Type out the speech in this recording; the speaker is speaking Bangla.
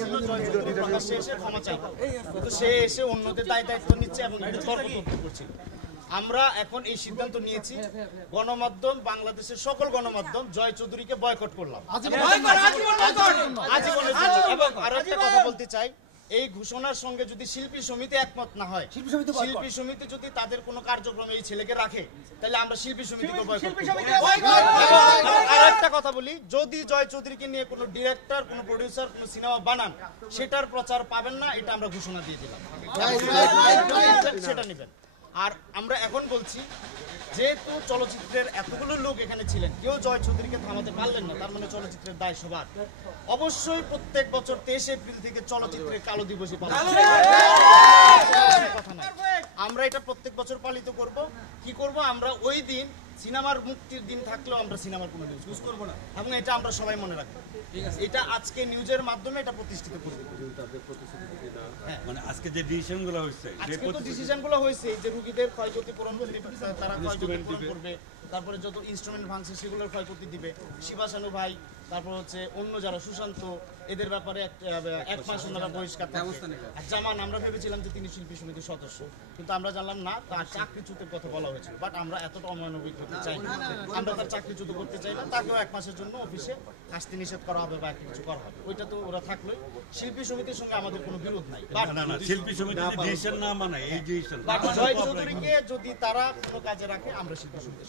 ছিল জয় চৌধুরী প্রকাশ্যে এসে ক্ষমা চাইবে, কিন্তু সে এসে অন্যদের দায়িত্ব নিচ্ছে এবং এটা তর্ক করছিল। আমরা এখন এই সিদ্ধান্ত নিয়েছি, গণমাধ্যম, বাংলাদেশের সকল গণমাধ্যম জয় চৌধুরীকে বয়কট করলাম আজীবনের জন্য। এবং আরো একটা কথা বলতে চাই, এই ঘোষণার সঙ্গে যদি শিল্পী সমিতি একমত না হয়, শিল্পী সমিতি যদি তাদের কোনো কার্যক্রমে এই ছেলেকে রাখে, তাহলে আমরা শিল্পী সমিতিকে বয়কট করব। আর একটা কথা বলি, যদি জয় চৌধুরীকে নিয়ে কোনো ডিরেক্টর, কোনো প্রডিউসার কোনো সিনেমা বানান, সেটার প্রচার পাবেন না, এটা আমরা ঘোষণা দিয়ে দিলাম, সেটা নেবেন। আর আমরা এখন বলছি, যেহেতু চলচ্চিত্রের এতগুলো লোক এখানে ছিলেন, কেউ জয় চৌধুরীকে থামাতে পারলেন না, তার মানে চলচ্চিত্রের দায় সবার। অবশ্যই প্রত্যেক বছর 23 এপ্রিল থেকে চলচ্চিত্রের কালো দিবসই পালন কথা নাই, আমরা এটা প্রত্যেক বছর পালিত করব। কি করব, আমরা ওই দিন সিনেমার মুক্তির দিন থাকলেও আমরা সিনেমার কোনো নিউজ ইউজ করবো না, এবং এটা আমরা সবাই মনে রাখবো। এটা আজকে নিউজের মাধ্যমে এটা প্রতিষ্ঠিত করব। মানে আজকে যে ডিসিশনগুলো হয়েছে, আজকে তো ডিসিশনগুলো হয়েছে যে রোগীদের ক্ষয়ক্ষতি পূরণ করবে, তারা ক্ষয়ক্ষতি পূরণ করবে, তারপরে যত ইনস্ট্রুমেন্ট ভাঙছে সেগুলোর ক্ষয়ক্ষতি দিবে। শিবাসানু ভাই, তারপর হচ্ছে অন্য যারা সুশান্ত, এদের ব্যাপারে এক মাস ওনারা বহিষ্কার থাকবে। আর জামান, আমরা ভেবেছিলাম যে তিনি শিল্পী সমিতির সদস্য, কিন্তু আমরা জানলাম না, তার চাকরিচ্যুতের কথা বলা হয়েছিল। বাট আমরা এতটা অমানবিক হতে চাই না, আমরা তার চাকরিচ্যুত করতে চাই না, তাকেও 1 মাসের জন্য অফিসে আসতে নিষেধ করা হবে বা কিছু করা হবে। ওইটা তো ওরা থাকলোই, শিল্পী সমিতির সঙ্গে আমাদের কোনো বিরোধ নাই। শিল্পী সমিতি ডিসিশন না মানে এই ডিসিশন জয় চৌধুরীকে যদি তারা কোনো কাজে রাখে, আমরা শিল্পী সমিতি